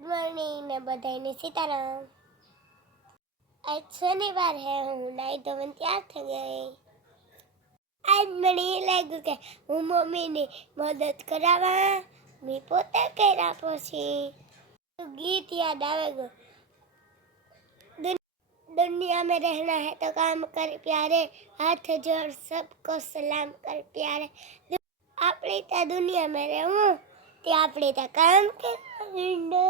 Morning ने बधाई सीताराम। आज शनिवार है, हूँ नाई धोवन तैयार थई गई। आज मने लाग्યું કે હું મમ્મીની મદદ કરાવા, મેં પોતે કર્યા પછી गीत याद आवेगो। दुनिया में रहना है तो काम कर प्यारे, हाथ जोड़ सबको सलाम कर प्यारे। आपणी ता दुनिया में रहूं ते आपणी ता काम करना।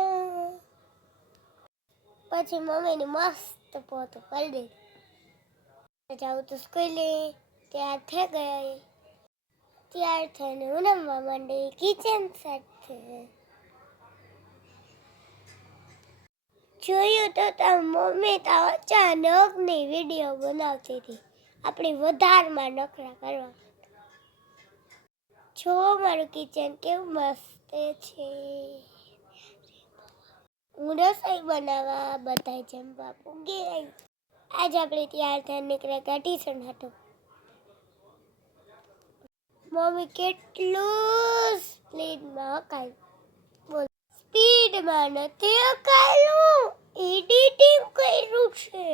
પછી મમ્મીની મસ્ત પોતું કરી દીધી। જાઉં તો સ્કૂલે તૈયાર થઈ ગઈ। તૈયાર થઈને હું રમવા માંડી કિચન સાથે। જોયું તો મમ્મી તો અચાનકની વિડીયો બનાવતી હતી આપણી વધારમાં નખરા કરવા। જો મારું કિચન કેવું મસ્ત છે। હું રસોઈ બનાવવા બધાય જમવા પૂગી ગઈ। આજ આપણે તૈયાર થઈને નીકળ્યા ટ્યુશન હતું। મમ્મી કેટલું સ્પીડમાં હકાય, બોલ સ્પીડમાં નથી હકાયું, એડિટિંગ કર્યું છે।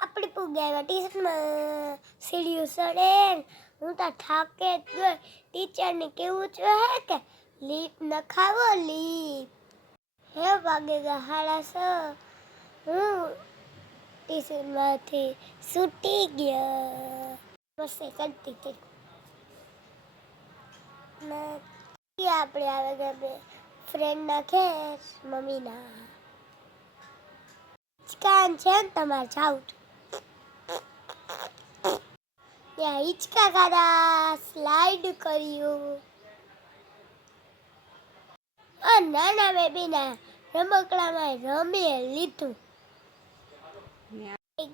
આપણે પૂગ્યા ટ્યુશનમાં સીડીઓ ચડે, હું તો થાકે જ ગઈ। ટીચરને કેવું જોઈએ કે લીપ નખાવો, લીપ હે વાગેગા 6:30। હું ટ્યુશનમાંથી છૂટી ગયા, મસ્તી કરતી હતી। આપણે આવે ગયા બે ફ્રેન્ડના ઘેર મમ્મીના। કાન છે ને તમારે જાવું ત્યાં હિંચકા ખાધા, સ્લાઇડ કર્યું। નાના બેબીના રમકડામાં રમી લીધું।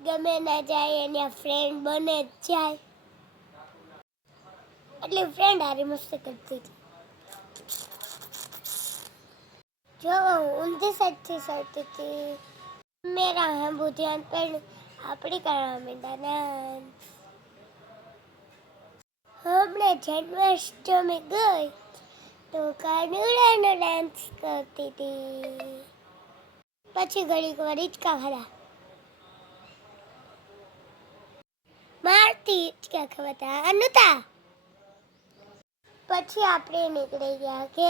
ગમે ના જાય એના ફ્રેન્ડ બને જ જાય, એટલે ફ્રેન્ડ હારી મસ્તી કરતી હતી। જો હું ઊંધી સાઈડથી ચડતી હતી, मेरा हम ध्यान पर આપણી કરવા માંડ્યા ડાન્સ। હમણાં જન્માષ્ટમી ગઈ તો કાનુડાનો ડાન્સ કરતી હતી। પછી ઘડીક વાર હિંચકા ખાધા, મારતી હિંચકા ખવાતા અનુતા। પછી આપણે નીકળી ગયા કે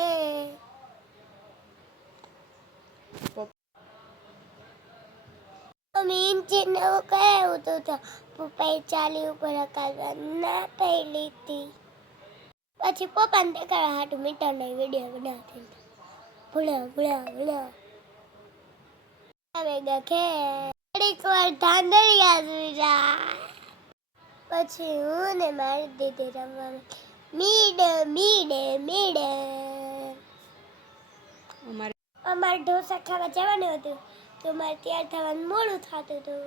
ઇન્જિન નવું કરાવ્યું હતું તો પપ્પાએ ચાલી ઉપર હકાલવા ના પાડી હતી। પછી પપ્પાને દેખાડવા હાટું મીટરનો વિડીયો બનાવતી હતી। ભૂલા ભૂલા ભૂલા આવે ગયા કે ઘડીક વાર ધાંધળિયા સુઈ જાય। પછી હું ને મારી દીદી રમવા મીડ મીડ મીડ। અમારે ઢોસા ખાવા જવાનું હતું તો મારે તૈયાર થવાનું મોડું થતું હતું।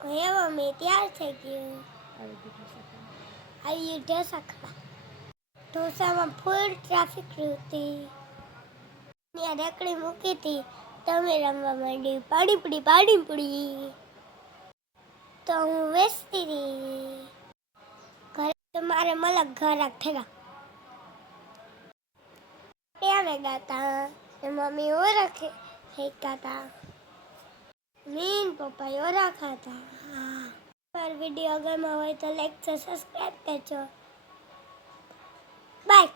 હવે મમ્મી તૈયાર થઈ ગયું, આવી ઢોસા ખાવા। ઢોસામાં ફૂલ ટ્રાફિક હતી, ત્યાં રકડી મૂકી હતી તો અમે રમવા માંડી પાણીપુરી। તો હું વેચતી હતી, ઘરે તો મારે મલક ઘરાક થયા। ત્યાં વેગા હતા મમ્મી ઓરા ખેંચતા હતા, મીન પપ્પા ઓરા ખાતા। મારો વિડીયો ગમ્યો હોય તો લાઈક સબસ્ક્રાઈબ કરજો। બાય।